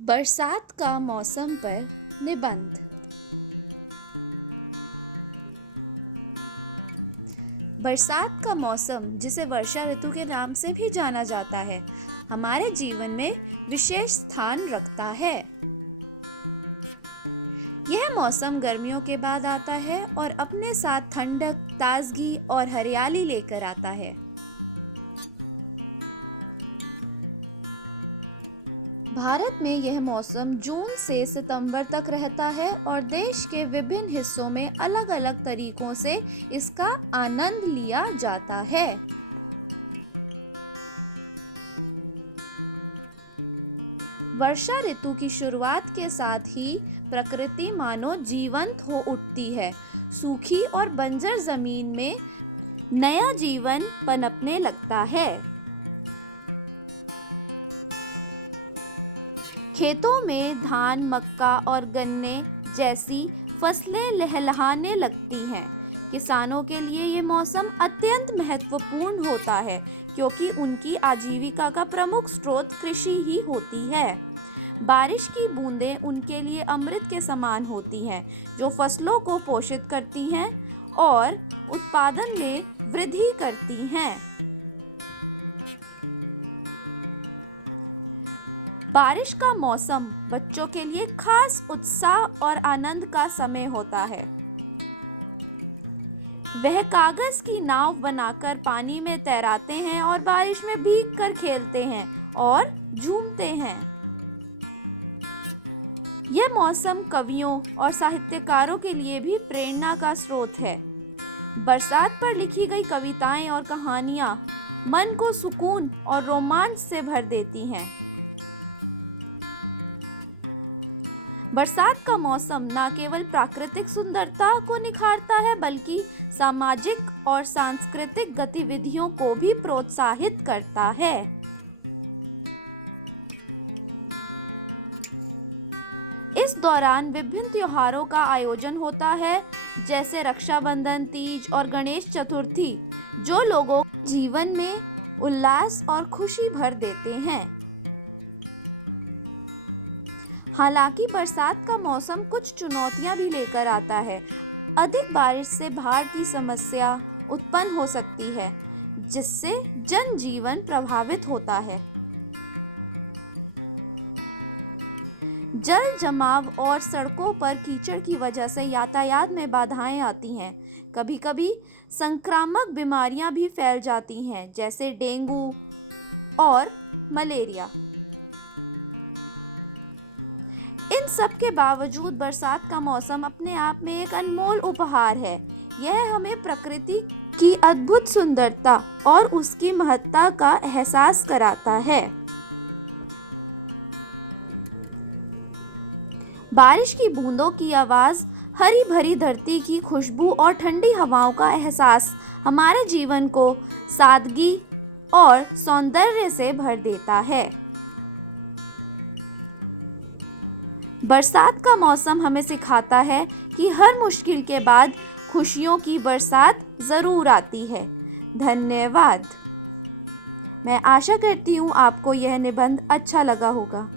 बरसात का मौसम पर निबंध। बरसात का मौसम, जिसे वर्षा ऋतु के नाम से भी जाना जाता है, हमारे जीवन में विशेष स्थान रखता है। यह मौसम गर्मियों के बाद आता है और अपने साथ ठंडक, ताजगी और हरियाली लेकर आता है। भारत में यह मौसम जून से सितंबर तक रहता है और देश के विभिन्न हिस्सों में अलग-अलग तरीकों से इसका आनंद लिया जाता है। वर्षा ऋतु की शुरुआत के साथ ही प्रकृति मानो जीवंत हो उठती है। सूखी और बंजर जमीन में नया जीवन पनपने लगता है। खेतों में धान, मक्का और गन्ने जैसी फसलें लहलहाने लगती हैं। किसानों के लिए ये मौसम अत्यंत महत्वपूर्ण होता है, क्योंकि उनकी आजीविका का प्रमुख स्रोत कृषि ही होती है। बारिश की बूंदें उनके लिए अमृत के समान होती हैं, जो फसलों को पोषित करती हैं और उत्पादन में वृद्धि करती हैं। बारिश का मौसम बच्चों के लिए खास उत्साह और आनंद का समय होता है। वह कागज की नाव बनाकर पानी में तैराते हैं और बारिश में भीगकर खेलते हैं और झूमते हैं। यह मौसम कवियों और साहित्यकारों के लिए भी प्रेरणा का स्रोत है। बरसात पर लिखी गई कविताएं और कहानियां मन को सुकून और रोमांच से भर देती हैं। बरसात का मौसम न केवल प्राकृतिक सुंदरता को निखारता है, बल्कि सामाजिक और सांस्कृतिक गतिविधियों को भी प्रोत्साहित करता है। इस दौरान विभिन्न त्योहारों का आयोजन होता है, जैसे रक्षाबंधन, तीज और गणेश चतुर्थी, जो लोगों के जीवन में उल्लास और खुशी भर देते हैं। हालांकि बरसात का मौसम कुछ चुनौतियां भी लेकर आता है। अधिक बारिश से बाढ़ की समस्या उत्पन्न हो सकती है, जिससे जनजीवन प्रभावित होता है। जल जमाव और सड़कों पर कीचड़ की वजह से यातायात में बाधाएं आती हैं। कभी-कभी संक्रामक बीमारियां भी फैल जाती हैं, जैसे डेंगू और मलेरिया। इन सब के बावजूद बरसात का मौसम अपने आप में एक अनमोल उपहार है। यह हमें प्रकृति की अद्भुत सुंदरता और उसकी महत्ता का एहसास कराता है। बारिश की बूंदों की आवाज़, हरी भरी धरती की खुशबू और ठंडी हवाओं का एहसास हमारे जीवन को सादगी और सौंदर्य से भर देता है। बरसात का मौसम हमें सिखाता है कि हर मुश्किल के बाद खुशियों की बरसात ज़रूर आती है। धन्यवाद। मैं आशा करती हूँ आपको यह निबंध अच्छा लगा होगा।